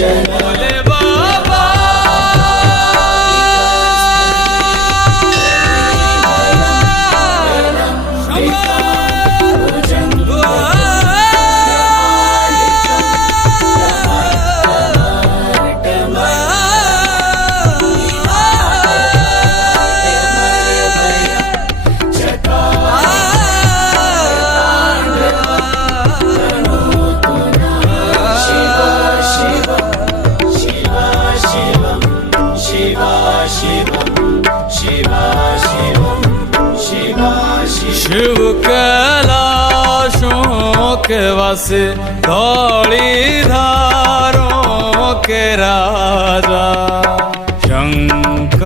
भोले बाबा शिव कैलाशों के वासे धौली धारों के राजा शंकर।